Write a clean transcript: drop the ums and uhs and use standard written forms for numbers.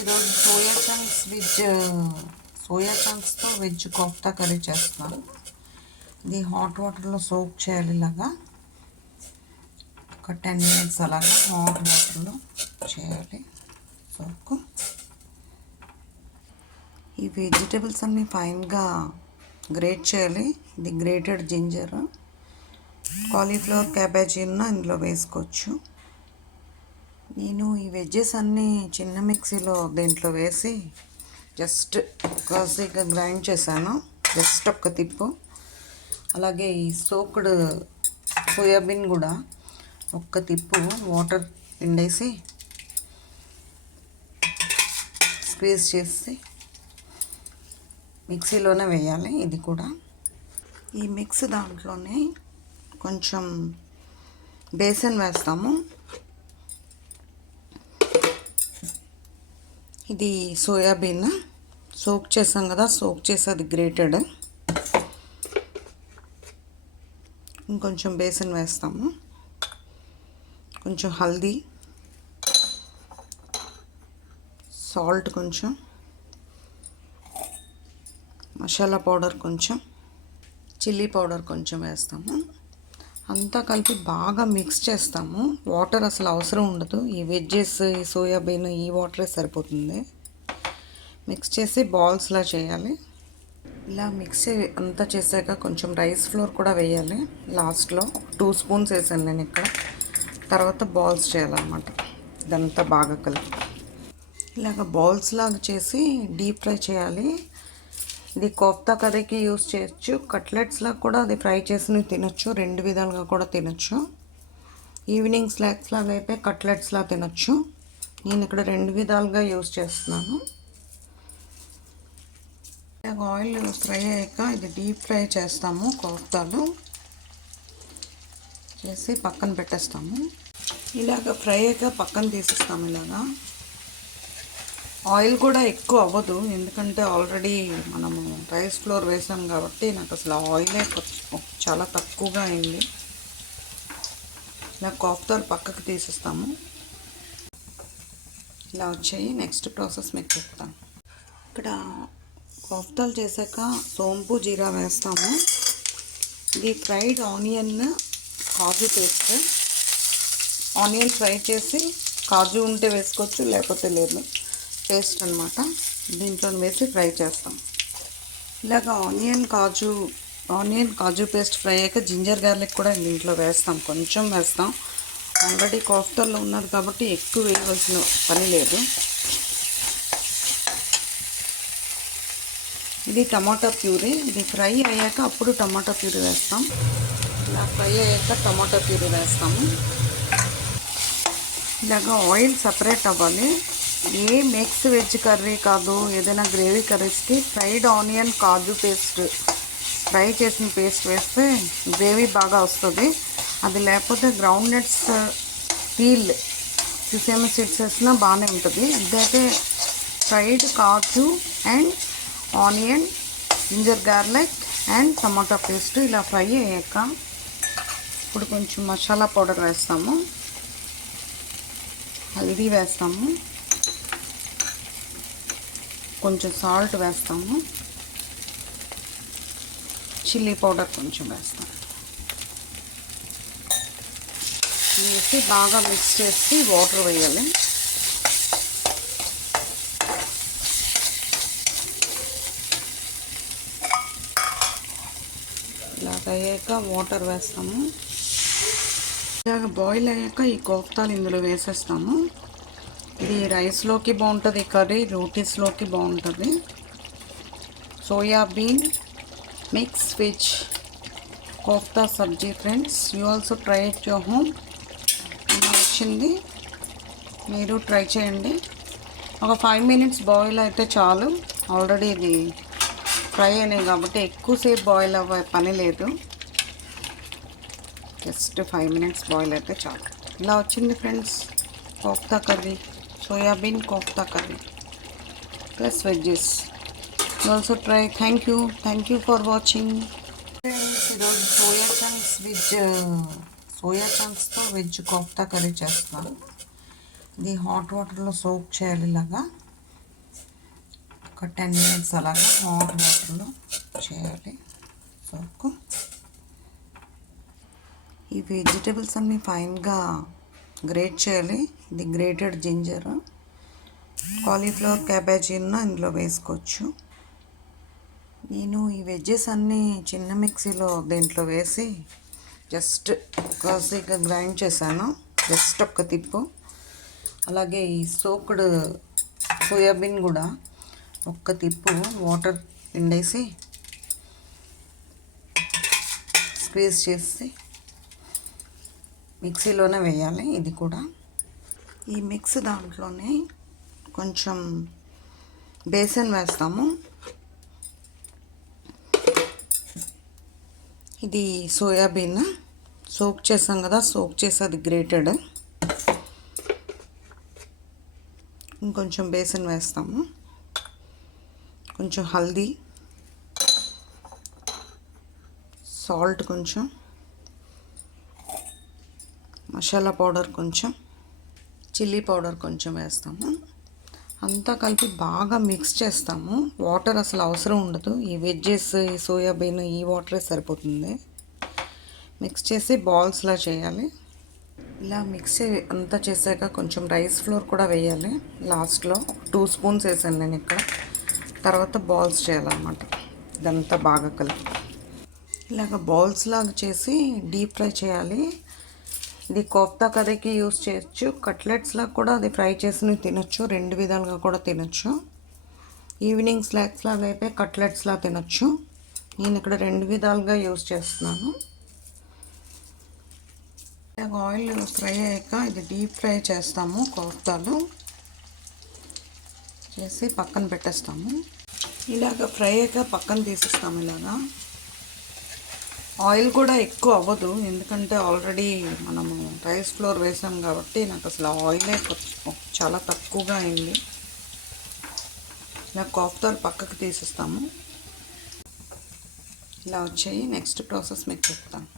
ఈరోజు సోయా చంక్స్తో veg kofta curry చేస్తున్నాను. ఇది హాట్ వాటర్లో సోక్ చేయాలి. ఇలాగా ఒక 10 minutes అలాగా హాట్ వాటర్లో చేయాలి సోక్. ఈ వెజిటేబుల్స్ అన్నీ ఫైన్గా గ్రేట్ చేయాలి. ఇది గ్రేటెడ్ జింజర్, కాలీఫ్లవర్, క్యాబేజీ ఇందులో వేసుకోవచ్చు. నేను ఈ వెజ్జెస్ అన్నీ చిన్న మిక్సీలో దీంట్లో వేసి జస్ట్ కాసేగా గ్రైండ్ చేశాను. జస్ట్ ఒక్క తిప్పు. అలాగే ఈ సోక్డ్ సోయాబీన్ కూడా ఒక్క తిప్పు వాటర్ పిండేసి స్క్వీజ్ చేసి మిక్సీలోనే వేయాలి. ఇది కూడా ఈ మిక్స్ దాంట్లోనే కొంచెం బేసన్ వేస్తాము. ఇది సోయాబీన్ సోక్ చేసాం కదా, సోక్ చేసేది గ్రేటెడ్. ఇంకొంచెం బేసన్ వేస్తాము, కొంచెం హల్దీ, సాల్ట్, కొంచెం మసాలా పౌడర్, కొంచెం చిల్లీ పౌడర్ కొంచెం వేస్తాము. అంతా కలిపి బాగా మిక్స్ చేస్తాము. వాటర్ అసలు అవసరం ఉండదు. ఈ వెజ్జెస్, ఈ సోయాబీన్, ఈ వాటరే సరిపోతుంది. మిక్స్ చేసి బాల్స్లా చేయాలి. ఇలా మిక్స్ అంతా చేశాక కొంచెం రైస్ ఫ్లోర్ కూడా వేయాలి. లాస్ట్లో 2 spoons వేసాను నేను ఇక్కడ. తర్వాత బాల్స్ చేయాలన్నమాట. ఇదంతా బాగా కలిపి ఇలాగ బాల్స్ లాగా చేసి డీప్ ఫ్రై చేయాలి. ఇది కోఫ్తా కర్రీకి యూస్ చేయొచ్చు. కట్లెట్స్లా కూడా అది ఫ్రై చేసి తినొచ్చు. 2 విధాలుగా కూడా తినొచ్చు. ఈవినింగ్ స్నాక్స్ లాగా అయితే కట్లెట్స్లా తినొచ్చు. నేను ఇక్కడ 2 విధాలుగా యూస్ చేస్తున్నాను. ఆయిల్ ఫ్రై అయ్యాక ఇది డీప్ ఫ్రై చేస్తాము. కోఫ్తాలు చేసి పక్కన పెట్టేస్తాము. ఇలాగ ఫ్రై అయ్యాక పక్కన తీసేస్తాము. ఇలాగా ఆయిల్ కూడా ఎక్కువ అవ్వదు, ఎందుకంటే ఆల్రెడీ మనము రైస్ ఫ్లోర్ వేసాం కాబట్టి నాకు అసలు ఆయిలే చాలా తక్కువగా అయింది. ఇలా కోఫ్తాలు పక్కకు తీసేస్తాము. ఇలా వచ్చాయి. నెక్స్ట్ ప్రాసెస్ మీకు చెప్తాను. ఇక్కడ కోఫ్తాలు చేశాక సోంపు, జీరా వేస్తాము. ఇది fried onion, kaju paste. Onion fry చేసి కాజు ఉంటే వేసుకోవచ్చు, లేకపోతే లేదు. పేస్ట్ అనమాట. దీంట్లో వేసి ఫ్రై చేస్తాం. ఇలాగ ఆనియన్ కాజు పేస్ట్ ఫ్రై అయ్యాక జింజర్ గార్లిక్ కూడా దీంట్లో వేస్తాం. కొంచెం వేస్తాం. ఆల్రెడీ కోఫ్తాల్లో ఉన్నది కాబట్టి ఎక్కువ వేయవలసిన పని లేదు. ఇది టమాటా ప్యూరీ. ఇది ఫ్రై అయ్యాక అప్పుడు టమాటా ప్యూరీ వేస్తాం. ఇలా ఫ్రై అయ్యాక టమాటా ప్యూరీ వేస్తాము. ఇలాగ ఆయిల్ సపరేట్ అవ్వాలి. ఏ మిక్స్ వెజ్ కర్రీ కాదు, ఏదైనా గ్రేవీ కర్రీస్కి fried onion, kaju paste, fry చేసిన పేస్ట్ వేస్తే గ్రేవీ బాగా వస్తుంది. అది లేకపోతే ground nuts, peel, sesame seeds వేసినా బాగానే ఉంటుంది. ఇదైతే fried kaju and onion, ginger garlic and tomato paste ఇలా ఫ్రై అయ్యాక ఇప్పుడు కొంచెం మసాలా పౌడర్ వేస్తాము, హల్దీ వేస్తాము, కొంచెం సాల్ట్ వేస్తాము, చిల్లీ పౌడర్ కొంచెం వేస్తాము. వేసి బాగా మిక్స్ చేసి వాటర్ వేయాలి. ఇలాగ అయ్యాక వాటర్ వేస్తాము. ఇలాగ బాయిల్ అయ్యాక ఈ కోఫ్తాలు ఇందులో వేసేస్తాము. ఇది రైస్లోకి బాగుంటుంది, కర్రీ రోటీస్లోకి బాగుంటుంది. Soybean mix veg kofta Sabzi friends, you also try it your home. ఇలా వచ్చింది, మీరు ట్రై చేయండి. ఒక 5 minutes బాయిల్ అయితే చాలు. ఆల్రెడీ ఇది ఫ్రై అయినాయి కాబట్టి ఎక్కువసేపు బాయిల్ అవ్వే పని లేదు. జస్ట్ 5 minutes బాయిల్ అయితే చాలు. ఇలా వచ్చింది friends kofta curry, soyabean kofta curry plus veggies. You also try. Thank you for watching. Friends ఈరోజు సోయా చంక్స్తో వెజ్ కోఫ్తా కర్రీ చేస్తున్నాను. ఇది హాట్ వాటర్లో సోక్ చేయాలి. ఇలాగా ఒక 10 మినిట్స్ అలాగా హాట్ వాటర్లో చేయాలి సోకు. ఈ వెజిటేబుల్స్ అన్నీ ఫైన్గా గ్రేట్ చేయాలి. ఇది గ్రేటెడ్ జింజర్, కాలీఫ్లవర్, క్యాబేజీ ఇందులో వేసుకోవచ్చు. నేను ఈ వెజ్జెస్ అన్నీ చిన్న మిక్సీలో దీంట్లో వేసి జస్ట్ కాసేగా గ్రైండ్ చేశాను. జస్ట్ ఒక్క తిప్పు. అలాగే ఈ సోక్డ్ సోయాబీన్ కూడా ఒక్క తిప్పు వాటర్ పిండేసి స్క్వీజ్ చేసి మిక్సీలోనే వేయాలి. ఇది కూడా ఈ మిక్స్ దాంట్లోనే కొంచెం బేసన్ వేస్తాము. ఇది సోయాబీన్ సోక్ చేసాం కదా, సోక్ చేసేది గ్రేటెడ్. ఇంకొంచెం బేసన్ వేస్తాము, కొంచెం హల్దీ, సాల్ట్, కొంచెం మసాలా పౌడర్, కొంచెం చిల్లీ పౌడర్ కొంచెం వేస్తాము. అంతా కలిపి బాగా మిక్స్ చేస్తాము. వాటర్ అసలు అవసరం ఉండదు. ఈ వెజ్జెస్, ఈ సోయాబీన్, ఈ వాటరే సరిపోతుంది. మిక్స్ చేసి బాల్స్లా చేయాలి. ఇలా మిక్స్ అంతా చేశాక కొంచెం రైస్ ఫ్లోర్ కూడా వేయాలి లాస్ట్లో. 2 స్పూన్స్ వేసాను నేను ఇక్కడ. తర్వాత బాల్స్ చేయాలన్నమాట. ఇదంతా బాగా కలిపి ఇలాగ బాల్స్ లాగా చేసి డీప్ ఫ్రై చేయాలి. ఇది కోఫ్తా కర్రీకి యూస్ చేయొచ్చు, కట్లెట్స్లా కూడా అది ఫ్రై చేసి తినొచ్చు. 2 విధాలుగా కూడా తినొచ్చు. ఈవినింగ్ స్నాక్స్ లాగా అయితే కట్లెట్స్లా తినొచ్చు. నేను ఇక్కడ 2 విధాలుగా యూస్ చేస్తున్నాను. ఆయిల్ ఫ్రై అయ్యాక ఇది డీప్ ఫ్రై చేస్తాము. కోఫ్తాలు చేసి పక్కన పెట్టేస్తాము. ఇలాగ ఫ్రై అయ్యాక పక్కన తీసేస్తాము. ఇలాగా ఆయిల్ కూడా ఎక్కువ అవ్వదు, ఎందుకంటే ఆల్రెడీ మనము రైస్ ఫ్లోర్ వేసాం కాబట్టి నాకు అసలు ఆయిలే చాలా తక్కువగా అయింది. ఇలా కోఫ్తాలు పక్కకు తీసేస్తాము. ఇలా వచ్చాయి. నెక్స్ట్ ప్రాసెస్ మీకు చెప్తాను.